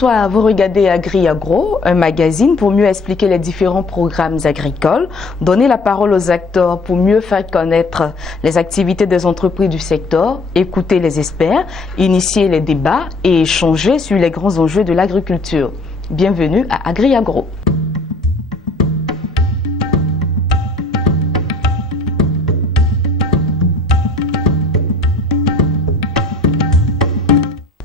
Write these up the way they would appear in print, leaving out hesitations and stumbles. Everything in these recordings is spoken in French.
Bonsoir, vous regardez Agri-Agro, un magazine pour mieux expliquer les différents programmes agricoles, donner la parole aux acteurs pour mieux faire connaître les activités des entreprises du secteur, écouter les experts, initier les débats et échanger sur les grands enjeux de l'agriculture. Bienvenue à Agri-Agro.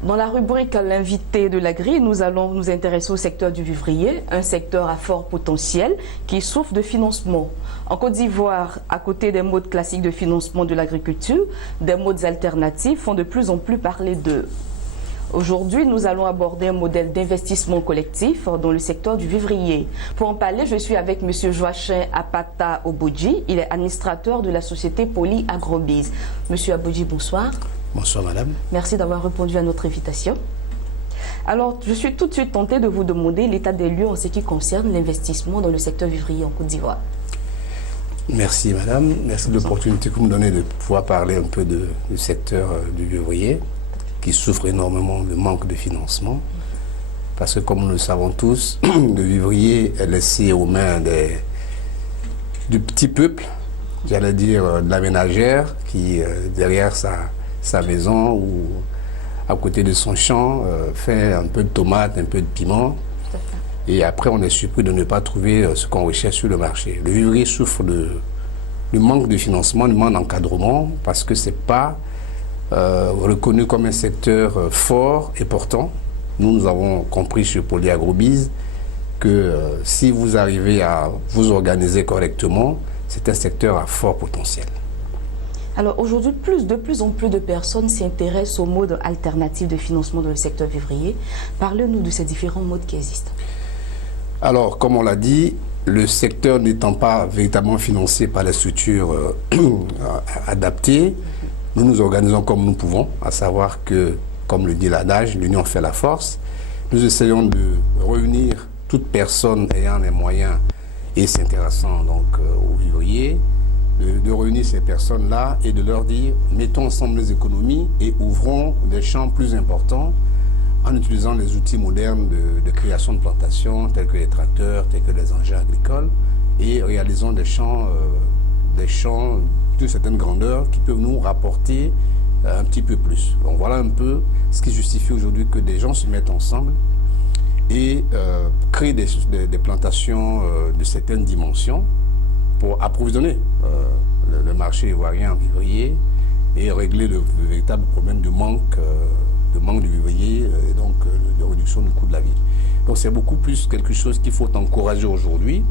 Dans la rubrique L'invité de l'Agri, nous allons nous intéresser au secteur du vivrier, un secteur à fort potentiel qui souffre de financement. En Côte d'Ivoire, à côté des modes classiques de financement de l'agriculture, des modes alternatifs font de plus en plus parler d'eux. Aujourd'hui, nous allons aborder un modèle d'investissement collectif dans le secteur du vivrier. Pour en parler, je suis avec M. Joachim Apata Obodji. Il est administrateur de la société Poly Agrobiz. M. Obodji, bonsoir. Bonsoir madame. Merci d'avoir répondu à notre invitation. Alors, je suis tout de suite tentée de vous demander l'état des lieux en ce qui concerne l'investissement dans le secteur vivrier en Côte d'Ivoire. Merci madame, merci de l'opportunité que vous me donnez de pouvoir parler un peu du secteur du vivrier qui souffre énormément de manque de financement parce que comme nous le savons tous, le vivrier est laissé aux mains du petit peuple, j'allais dire de la ménagère qui derrière sa maison ou à côté de son champ, fait un peu de tomates, un peu de piment. Et après, on est surpris de ne pas trouver ce qu'on recherche sur le marché. Le vivrier souffre du manque de financement, du manque d'encadrement, parce que ce n'est pas reconnu comme un secteur fort et portant. Nous avons compris chez Poly Agrobiz que si vous arrivez à vous organiser correctement, c'est un secteur à fort potentiel. Alors aujourd'hui, de plus en plus de personnes s'intéressent aux modes alternatifs de financement dans le secteur vivrier. Parlez-nous de ces différents modes qui existent. Alors, comme on l'a dit, le secteur n'étant pas véritablement financé par les structures adaptées, nous nous organisons comme nous pouvons, à savoir que, comme le dit l'adage, l'union fait la force. Nous essayons de réunir toute personne ayant les moyens et s'intéressant donc aux vivriers, de réunir ces personnes-là et de leur dire mettons ensemble les économies et ouvrons des champs plus importants en utilisant les outils modernes de création de plantations tels que les tracteurs, tels que les engins agricoles et réalisons des champs de certaine grandeur qui peuvent nous rapporter un petit peu plus. Donc voilà un peu ce qui justifie aujourd'hui que des gens se mettent ensemble et créent des plantations de certaines dimensions pour approvisionner le marché ivoirien en vivrier et régler le véritable problème de manque de vivrier et donc de réduction du coût de la vie. Donc c'est beaucoup plus quelque chose qu'il faut encourager aujourd'hui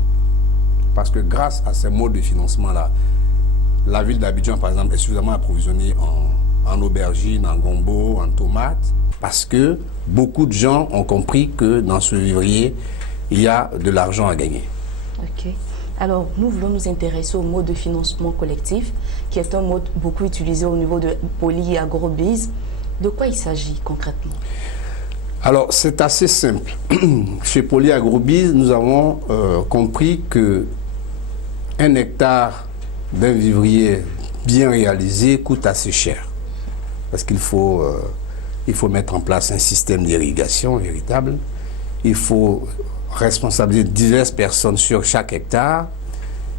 parce que grâce à ces modes de financement-là, la ville d'Abidjan par exemple est suffisamment approvisionnée en aubergines, en gombo, en tomates parce que beaucoup de gens ont compris que dans ce vivrier, il y a de l'argent à gagner. Ok. Alors, nous voulons nous intéresser au mode de financement collectif, qui est un mode beaucoup utilisé au niveau de Poly Agrobiz. De quoi il s'agit concrètement? Alors, c'est assez simple. Chez Poly Agrobiz, nous avons compris que 1 hectare d'un vivrier bien réalisé coûte assez cher. Parce qu'il faut mettre en place un système d'irrigation véritable. Il faut responsabiliser diverses personnes sur chaque hectare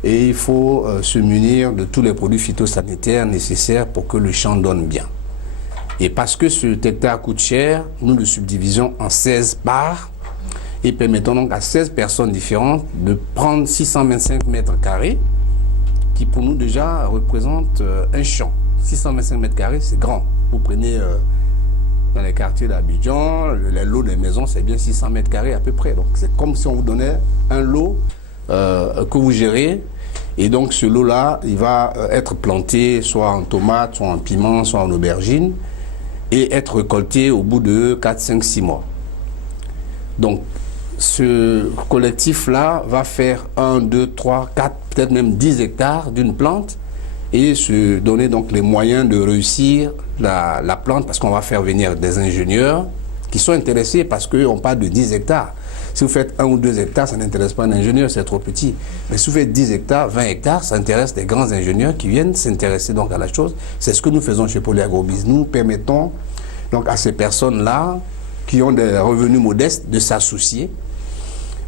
et il faut se munir de tous les produits phytosanitaires nécessaires pour que le champ donne bien. Et parce que cet hectare coûte cher, nous le subdivisons en 16 parts et permettons donc à 16 personnes différentes de prendre 625 mètres carrés qui pour nous déjà représente un champ. 625 mètres carrés, c'est grand. Vous prenez dans les quartiers d'Abidjan, les lots des maisons, c'est bien 600 mètres carrés à peu près. Donc c'est comme si on vous donnait un lot que vous gérez. Et donc ce lot-là, il va être planté soit en tomates, soit en piment, soit en aubergine, et être récolté au bout de 4, 5, 6 mois. Donc ce collectif-là va faire 1, 2, 3, 4, peut-être même 10 hectares d'une plante, et se donner donc les moyens de réussir la plante parce qu'on va faire venir des ingénieurs qui sont intéressés parce qu'on parle de 10 hectares. Si vous faites 1 ou 2 hectares, ça n'intéresse pas un ingénieur, c'est trop petit. Mais si vous faites 10 hectares, 20 hectares, ça intéresse des grands ingénieurs qui viennent s'intéresser donc à la chose. C'est ce que nous faisons chez Poly Agrobiz. Nous permettons donc à ces personnes-là qui ont des revenus modestes de s'associer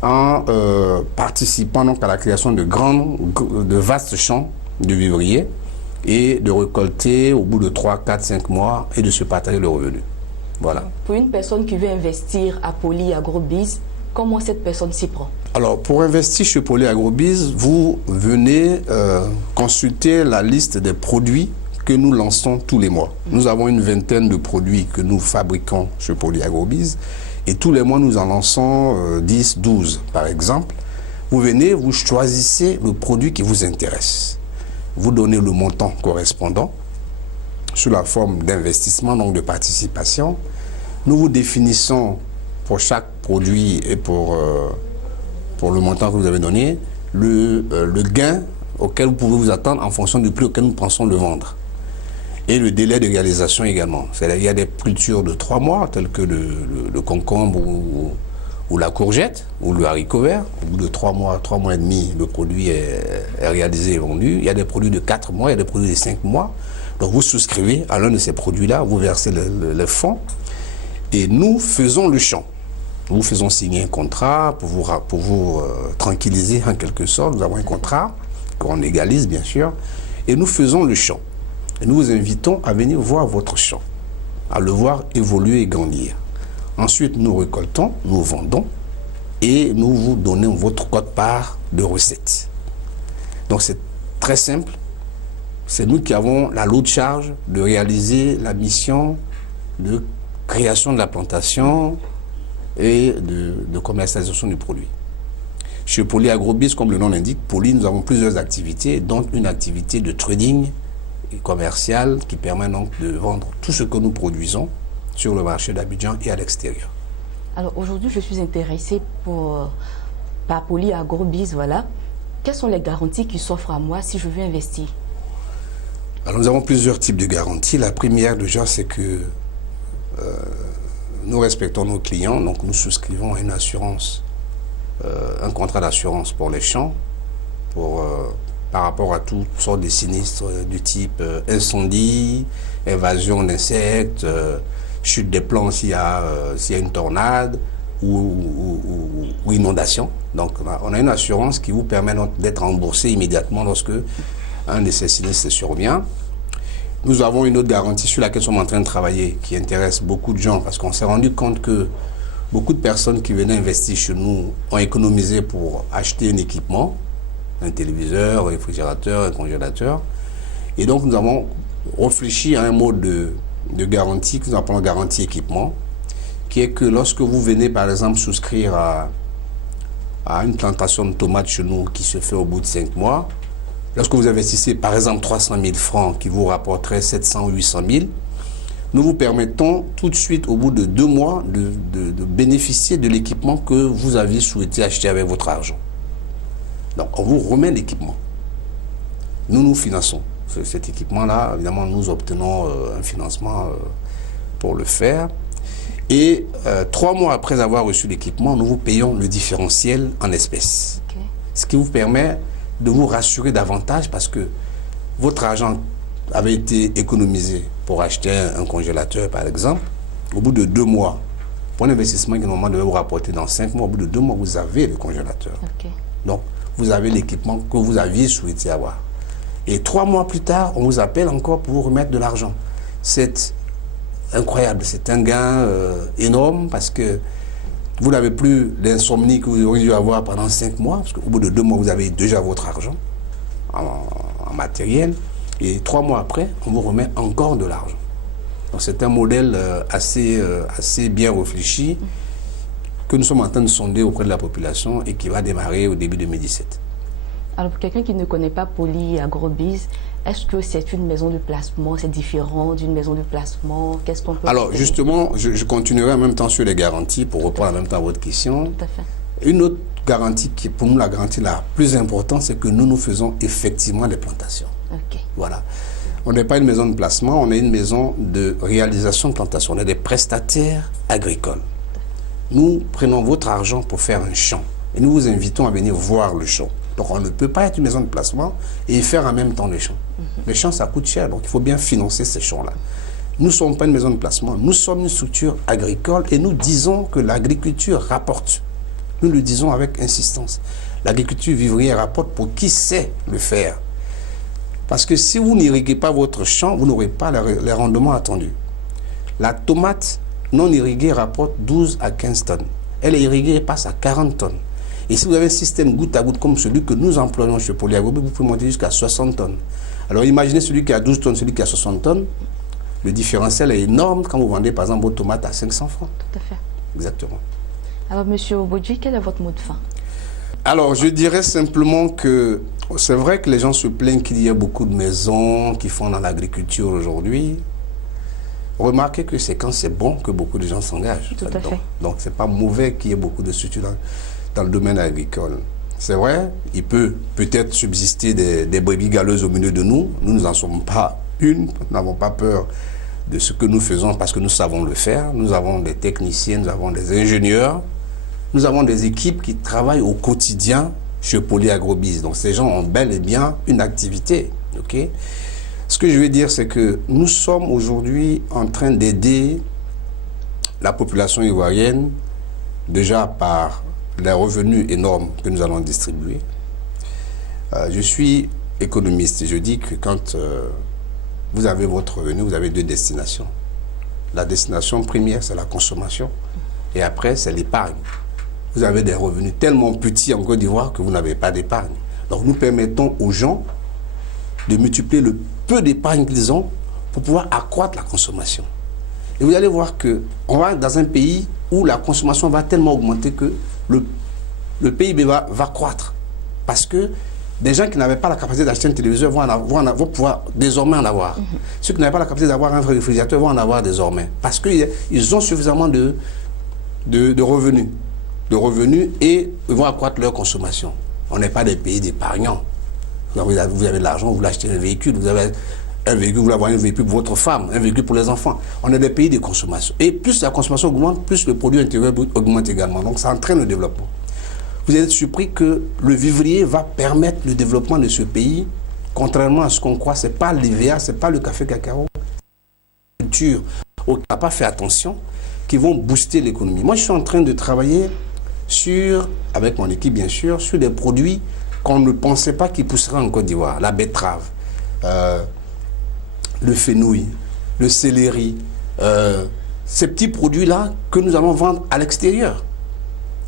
en participant donc à la création de vastes champs de vivriers et de récolter au bout de 3, 4, 5 mois et de se partager le revenu. Voilà. Pour une personne qui veut investir à Poly Agrobiz, comment cette personne s'y prend? Alors, pour investir chez Poly Agrobiz, vous venez consulter la liste des produits que nous lançons tous les mois. Nous avons une vingtaine de produits que nous fabriquons chez Poly Agrobiz et tous les mois nous en lançons 10, 12 par exemple. Vous venez, vous choisissez le produit qui vous intéresse. Vous donnez le montant correspondant sous la forme d'investissement, donc de participation. Nous vous définissons pour chaque produit et pour le montant que vous avez donné, le gain auquel vous pouvez vous attendre en fonction du prix auquel nous pensons le vendre. Et le délai de réalisation également. C'est-à-dire il y a des cultures de 3 mois, telles que le concombre ou la courgette, ou le haricot vert. Au bout de 3 mois et demi, le produit est réalisé et vendu. Il y a des produits de 4 mois, il y a des produits de 5 mois. Donc vous souscrivez à l'un de ces produits-là, vous versez le fonds, et nous faisons le champ. Nous faisons signer un contrat pour vous tranquilliser en quelque sorte. Nous avons un contrat qu'on légalise bien sûr, et nous faisons le champ. Et nous vous invitons à venir voir votre champ, à le voir évoluer et grandir. Ensuite, nous récoltons, nous vendons, et nous vous donnons votre quote-part de recettes. Donc c'est très simple. C'est nous qui avons la lourde charge de réaliser la mission de création de la plantation et de commercialisation du produit. Chez Poly Agrobiz, comme le nom l'indique, Poly, nous avons plusieurs activités, dont une activité de trading et commerciale qui permet donc de vendre tout ce que nous produisons sur le marché d'Abidjan et à l'extérieur. Alors aujourd'hui, je suis intéressée par Poly Agrobiz, voilà. Quelles sont les garanties qui s'offrent à moi si je veux investir? Alors nous avons plusieurs types de garanties. La première déjà, c'est que nous respectons nos clients, donc nous souscrivons à une assurance, un contrat d'assurance pour les champs, par rapport à toutes sortes de sinistres du type incendie, évasion d'insectes, chute des plants s'il y a une tornade ou inondation. Donc on a une assurance qui vous permet d'être remboursé immédiatement lorsque un de ces sinistres survient. Nous avons une autre garantie sur laquelle nous sommes en train de travailler, qui intéresse beaucoup de gens, parce qu'on s'est rendu compte que beaucoup de personnes qui venaient investir chez nous ont économisé pour acheter un équipement, un téléviseur, un réfrigérateur, un congélateur. Et donc nous avons réfléchi à un mode de garantie que nous appelons garantie équipement, qui est que lorsque vous venez par exemple souscrire à une plantation de tomates chez nous qui se fait au bout de 5 mois, lorsque vous investissez par exemple 300 000 francs qui vous rapporteraient 700 ou 800 000, nous vous permettons tout de suite au bout de 2 mois de bénéficier de l'équipement que vous aviez souhaité acheter avec votre argent. Donc on vous remet l'équipement. Nous finançons cet équipement-là. Évidemment, nous obtenons un financement pour le faire. Et 3 mois après avoir reçu l'équipement, nous vous payons le différentiel en espèces. Okay. Ce qui vous permet de vous rassurer davantage parce que votre argent avait été économisé pour acheter un congélateur, par exemple. Au bout de 2 mois, pour un investissement qui normalement devait vous rapporter dans 5 mois, au bout de 2 mois, vous avez le congélateur. Okay. Donc, vous avez l'équipement que vous aviez souhaité avoir. Et 3 mois plus tard, on vous appelle encore pour vous remettre de l'argent. C'est incroyable, c'est un gain énorme parce que vous n'avez plus l'insomnie que vous auriez dû avoir pendant 5 mois, parce qu'au bout de 2 mois, vous avez déjà votre argent en matériel, et 3 mois après, on vous remet encore de l'argent. Donc c'est un modèle assez bien réfléchi que nous sommes en train de sonder auprès de la population et qui va démarrer au début 2017. Alors pour quelqu'un qui ne connaît pas Poly Agrobiz, est-ce que c'est une maison de placement? C'est différent d'une maison de placement? Qu'est-ce qu'on peut... Alors justement, je continuerai en même temps sur les garanties pour répondre en même temps à votre question. Tout à fait. Une autre garantie qui est pour nous la garantie la plus importante, c'est que nous faisons effectivement des plantations. Okay. Voilà. On n'est pas une maison de placement, on est une maison de réalisation de plantation. On est des prestataires agricoles. Nous prenons votre argent pour faire un champ et nous vous invitons à venir voir le champ. Donc on ne peut pas être une maison de placement et faire en même temps les champs. Les champs, ça coûte cher, donc il faut bien financer ces champs-là. nous ne sommes pas une maison de placement, nous sommes une structure agricole et nous disons que l'agriculture rapporte. Nous le disons avec insistance. L'agriculture vivrière rapporte pour qui sait le faire. Parce que si vous n'irriguez pas votre champ, vous n'aurez pas les rendements attendus. La tomate non irriguée rapporte 12 à 15 tonnes. Elle est irriguée et passe à 40 tonnes. Et si vous avez un système goutte à goutte comme celui que nous employons chez Polyagrobis, vous pouvez monter jusqu'à 60 tonnes. Alors imaginez celui qui a 12 tonnes, celui qui a 60 tonnes. Le différentiel est énorme quand vous vendez par exemple vos tomates à 500 francs. Tout à fait. Exactement. Alors Monsieur Obodji, quel est votre mot de fin? Alors je dirais simplement que c'est vrai que les gens se plaignent qu'il y a beaucoup de maisons qui font dans l'agriculture aujourd'hui. Remarquez que c'est quand c'est bon que beaucoup de gens s'engagent. Tout à fait. Donc c'est pas mauvais qu'il y ait beaucoup de structures dans le domaine agricole. C'est vrai, il peut peut-être subsister des brebis galeuses au milieu de nous. Nous n'en sommes pas une, nous n'avons pas peur de ce que nous faisons parce que nous savons le faire. Nous avons des techniciens, nous avons des ingénieurs, nous avons des équipes qui travaillent au quotidien chez Polyagrobis. Donc ces gens ont bel et bien une activité. Okay? Ce que je veux dire, c'est que nous sommes aujourd'hui en train d'aider la population ivoirienne déjà par les revenus énormes que nous allons distribuer. Je suis économiste et je dis que quand vous avez votre revenu, vous avez deux destinations. La destination première, c'est la consommation et après, c'est l'épargne. Vous avez des revenus tellement petits en Côte d'Ivoire que vous n'avez pas d'épargne. Donc nous permettons aux gens de multiplier le peu d'épargne qu'ils ont pour pouvoir accroître la consommation. Et vous allez voir qu'on va dans un pays où la consommation va tellement augmenter que le PIB va croître. Parce que des gens qui n'avaient pas la capacité d'acheter un téléviseur vont pouvoir désormais en avoir. Ceux qui n'avaient pas la capacité d'avoir un réfrigérateur vont en avoir désormais. Parce qu'ils ont suffisamment de revenus. Et ils vont accroître leur consommation. On n'est pas des pays d'épargnants. Vous avez de l'argent, vous l'achetez un véhicule, vous avez un véhicule, vous l'avez un véhicule pour votre femme, un véhicule pour les enfants. On est des pays de consommation. Et plus la consommation augmente, plus le produit intérieur brut augmente également. Donc ça entraîne le développement. Vous êtes surpris que le vivrier va permettre le développement de ce pays, contrairement à ce qu'on croit, ce n'est pas l'IVA, ce n'est pas le café cacao, c'est la culture auquel on n'a pas fait attention, qui vont booster l'économie. Moi, je suis en train de travailler avec mon équipe bien sûr, sur des produits qu'on ne pensait pas qu'ils pousseraient en Côte d'Ivoire. La betterave, le fenouil, le céleri, ces petits produits-là que nous allons vendre à l'extérieur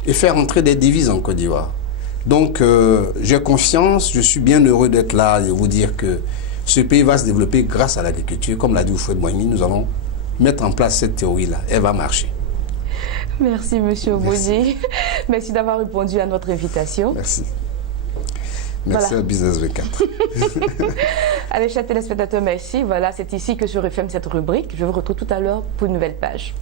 et faire entrer des devises en Côte d'Ivoire. Donc, j'ai confiance, je suis bien heureux d'être là et vous dire que ce pays va se développer grâce à l'agriculture. Comme l'a dit Oufouette Boigny, nous allons mettre en place cette théorie-là. Elle va marcher. Merci, M. Obodji. Merci d'avoir répondu à notre invitation. Merci. Merci à Business 24. Allez, chers téléspectateurs, merci. Voilà, c'est ici que je referme cette rubrique. Je vous retrouve tout à l'heure pour une nouvelle page.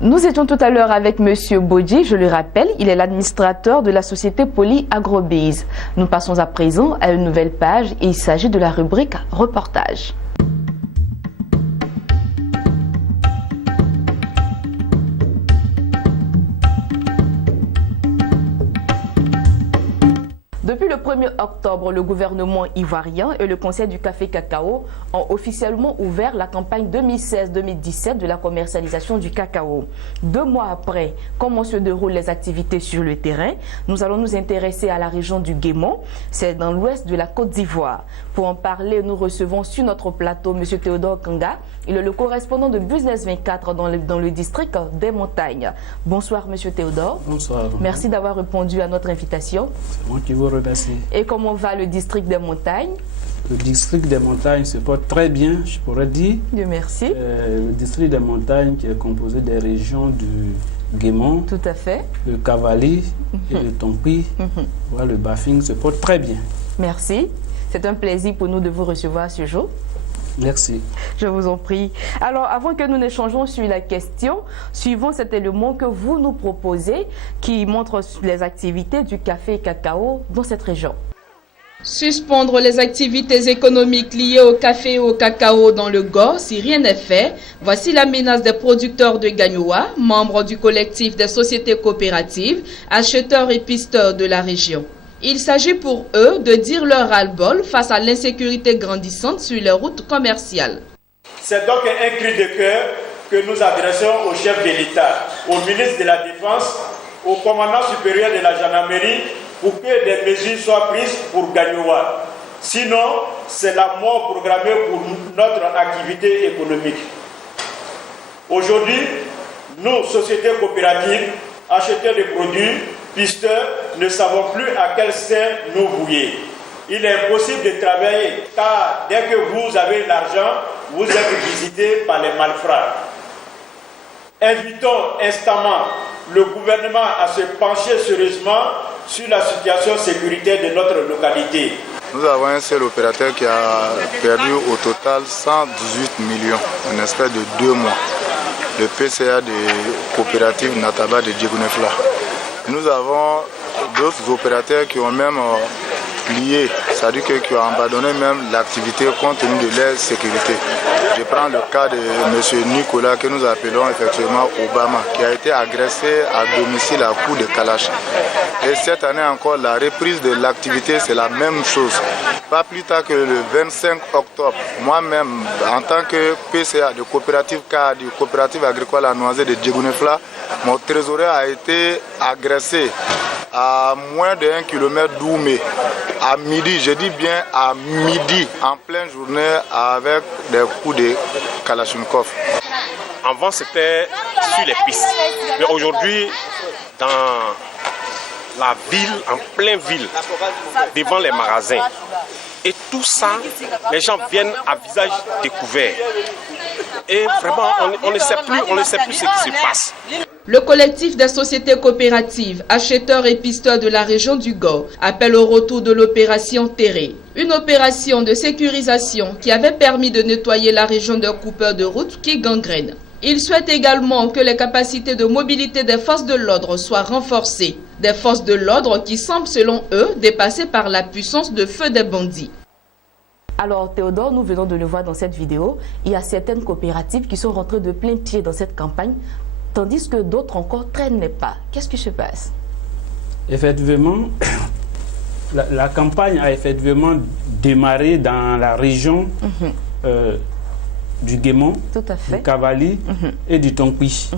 Nous étions tout à l'heure avec M. Obodji, je le rappelle, il est l'administrateur de la société Polyagrobis. Nous passons à présent à une nouvelle page et il s'agit de la rubrique reportage. Depuis le 1er octobre, le gouvernement ivoirien et le Conseil du café cacao ont officiellement ouvert la campagne 2016-2017 de la commercialisation du cacao. 2 mois après, comment se déroulent les activités sur le terrain? Nous allons nous intéresser à la région du Guémon, c'est dans l'ouest de la Côte d'Ivoire. Pour en parler, nous recevons sur notre plateau M. Théodore Kanga. Il est le correspondant de Business 24 dans le district des montagnes. Bonsoir M. Théodore. Bonsoir. Merci d'avoir répondu à notre invitation. C'est moi qui vous remercie. Et comment va le district des montagnes? Le district des montagnes se porte très bien, je pourrais dire. Dieu merci. Le district des montagnes qui est composé des régions du Guémon, tout à fait, le Cavali et le Tompi, voilà, le Bafing se porte très bien. Merci. C'est un plaisir pour nous de vous recevoir ce jour. Merci. Je vous en prie. Alors, avant que nous n'échangeons sur la question, suivons cet élément que vous nous proposez qui montre les activités du café et cacao dans cette région. Suspendre les activités économiques liées au café et au cacao dans le Gor si rien n'est fait, voici la menace des producteurs de Gagnoua, membres du collectif des sociétés coopératives, acheteurs et pisteurs de la région. Il s'agit pour eux de dire leur ras-le-bol face à l'insécurité grandissante sur les routes commerciales. C'est donc un cri de cœur que nous adressons au chef de l'État, au ministre de la Défense, au commandant supérieur de la gendarmerie, pour que des mesures soient prises pour Gagnoua. Sinon, c'est la mort programmée pour notre activité économique. Aujourd'hui, nous, sociétés coopératives, acheteurs de produits, pisteurs, ne savons plus à quel sein nous vouer. Il est impossible de travailler car dès que vous avez l'argent, vous êtes visité par les malfrats. Invitons instamment le gouvernement à se pencher sérieusement sur la situation sécuritaire de notre localité. Nous avons un seul opérateur qui a perdu au total 118 millions en espace de 2 mois. Le PCA de coopérative Nataba de Djegounefla. Nous avons d'autres opérateurs qui ont même plié, c'est-à-dire qui ont abandonné même l'activité compte tenu de leur sécurité. Je prends le cas de M. Nicolas que nous appelons effectivement Obama, qui a été agressé à domicile à coups de kalash. Et cette année encore, la reprise de l'activité, c'est la même chose. Pas plus tard que le 25 octobre, moi-même, en tant que PCA de coopérative CAD, de coopérative agricole à Noisette de Djegounefla, mon trésorier a été agressé à moins d'1 kilomètre d'Oumé, à midi, je dis bien à midi, en pleine journée, avec des coups de Kalachnikov. Avant, c'était sur les pistes, mais aujourd'hui, dans la ville, en pleine ville, devant les magasins. Et tout ça, les gens viennent à visage découvert. Et vraiment, on ne sait plus ce qui se passe. Le collectif des sociétés coopératives, acheteurs et pisteurs de la région du Gor, appelle au retour de l'opération Terré. Une opération de sécurisation qui avait permis de nettoyer la région de coupeurs de route qui gangrène. Il souhaite également que les capacités de mobilité des forces de l'ordre soient renforcées. Des forces de l'ordre qui semblent, selon eux, dépassées par la puissance de feu des bandits. Alors Théodore, nous venons de le voir dans cette vidéo, il y a certaines coopératives qui sont rentrées de plein pied dans cette campagne, tandis que d'autres encore traînent les pas. Qu'est-ce qui se passe? Effectivement, la campagne a effectivement démarré dans la région du Guémon, du Cavali et du Tonkpi.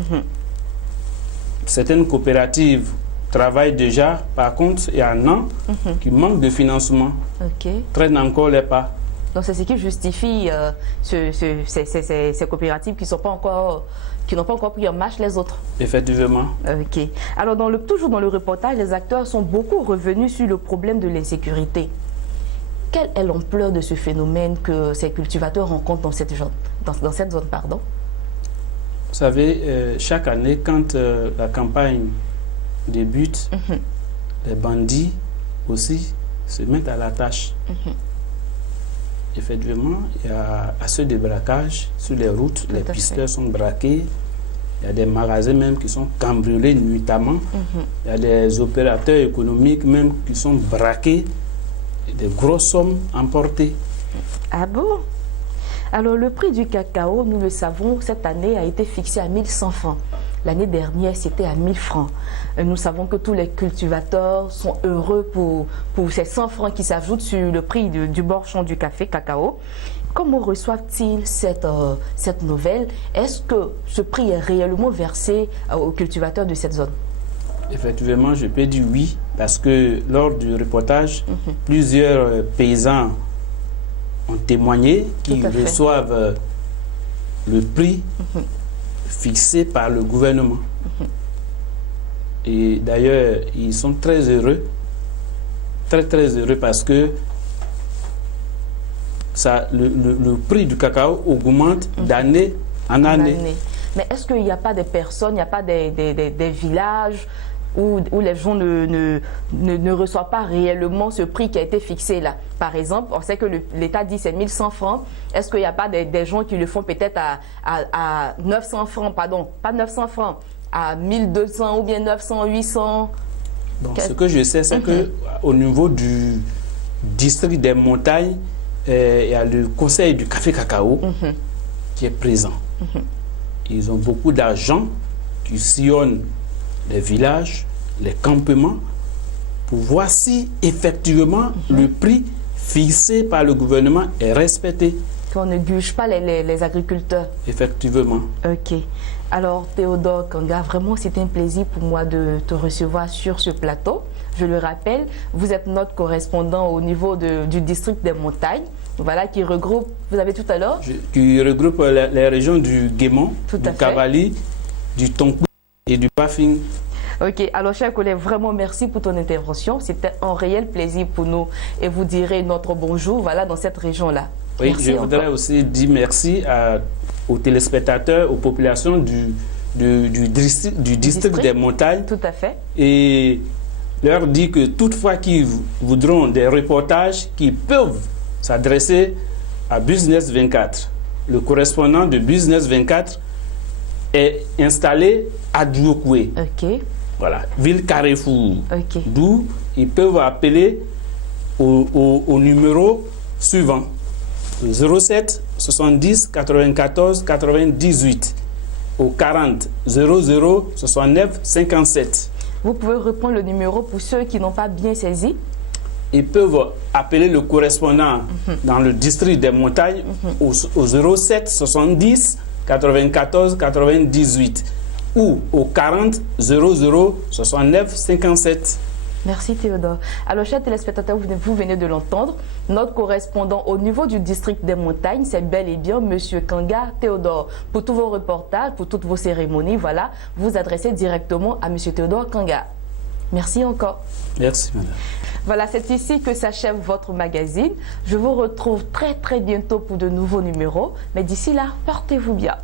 Certaines coopératives travaillent déjà, par contre, il y en a qui manquent de financement, traînent encore les pas. Donc c'est ce qui justifie ces coopératives qui n'ont pas encore pris en marche les autres. Effectivement. Ok. Alors toujours dans le reportage, les acteurs sont beaucoup revenus sur le problème de l'insécurité. Quelle est l'ampleur de ce phénomène que ces cultivateurs rencontrent dans cette zone, Vous savez, chaque année, quand la campagne débute, les bandits aussi se mettent à la tâche. Effectivement, il y a assez de braquages sur les routes, les pisteurs sont braqués, il y a des magasins même qui sont cambriolés nuitamment, il y a des opérateurs économiques même qui sont braqués, des grosses sommes emportées. Ah bon? Alors le prix du cacao, nous le savons, cette année a été fixé à 1100 francs. L'année dernière, c'était à 1000 francs. Nous savons que tous les cultivateurs sont heureux pour ces 100 francs qui s'ajoutent sur le prix du borchon du café cacao. Comment reçoivent-ils cette nouvelle? Est-ce que ce prix est réellement versé aux cultivateurs de cette zone? Effectivement, je peux dire oui, parce que lors du reportage, plusieurs paysans ont témoigné qu'ils reçoivent le prix fixé par le gouvernement. Et d'ailleurs, ils sont très heureux, très heureux parce que le prix du cacao augmente d'année en année. Mais est-ce qu'il n'y a pas des personnes, il n'y a pas des villages où les gens ne reçoivent pas réellement ce prix qui a été fixé là? Par exemple, on sait que l'État dit c'est 1100 francs. Est-ce qu'il n'y a pas des gens qui le font peut-être à 900 francs, pardon, pas 900 francs, à 1200 ou bien 900, 800? Bon, ce que je sais, c'est qu'au niveau du district des montagnes, il y a le conseil du café cacao qui est présent. Ils ont beaucoup d'argent qui sillonnent les villages, les campements, pour voir si effectivement le prix fixé par le gouvernement est respecté. Qu'on ne bûche pas les agriculteurs. Effectivement. Ok. Alors Théodore Kanga, vraiment c'est un plaisir pour moi de te recevoir sur ce plateau. Je le rappelle, vous êtes notre correspondant au niveau du district des montagnes, voilà, qui regroupe, vous avez tout à l'heure, qui regroupe les régions du Guémon, du Cavali, du Tonkou et du Bafing. Ok, alors chers collègues, vraiment merci pour ton intervention. C'était un réel plaisir pour nous et vous direz notre bonjour, voilà, dans cette région-là. Oui, merci je voudrais aussi dire merci aux téléspectateurs, aux populations du district des montagnes. Tout à fait. Et leur dire que toutefois qu'ils voudront des reportages, qu'ils peuvent s'adresser à Business 24. Le correspondant de Business 24 est installé à Djoukoué. Ok. Voilà, ville Carrefour. Ok. D'où ils peuvent appeler au numéro suivant. 07 70 94 98 au 40 00 69 57. Vous pouvez reprendre le numéro pour ceux qui n'ont pas bien saisi. Ils peuvent appeler le correspondant dans le district des montagnes au 07 70 94 98 ou au 40 00 69 57. Merci Théodore. Alors, chers téléspectateurs, vous venez de l'entendre. Notre correspondant au niveau du district des montagnes, c'est bel et bien Monsieur Kanga Théodore. Pour tous vos reportages, pour toutes vos cérémonies, voilà, vous adressez directement à Monsieur Théodore Kanga. Merci encore. Merci, madame. Voilà, c'est ici que s'achève votre magazine. Je vous retrouve très bientôt pour de nouveaux numéros. Mais d'ici là, portez-vous bien.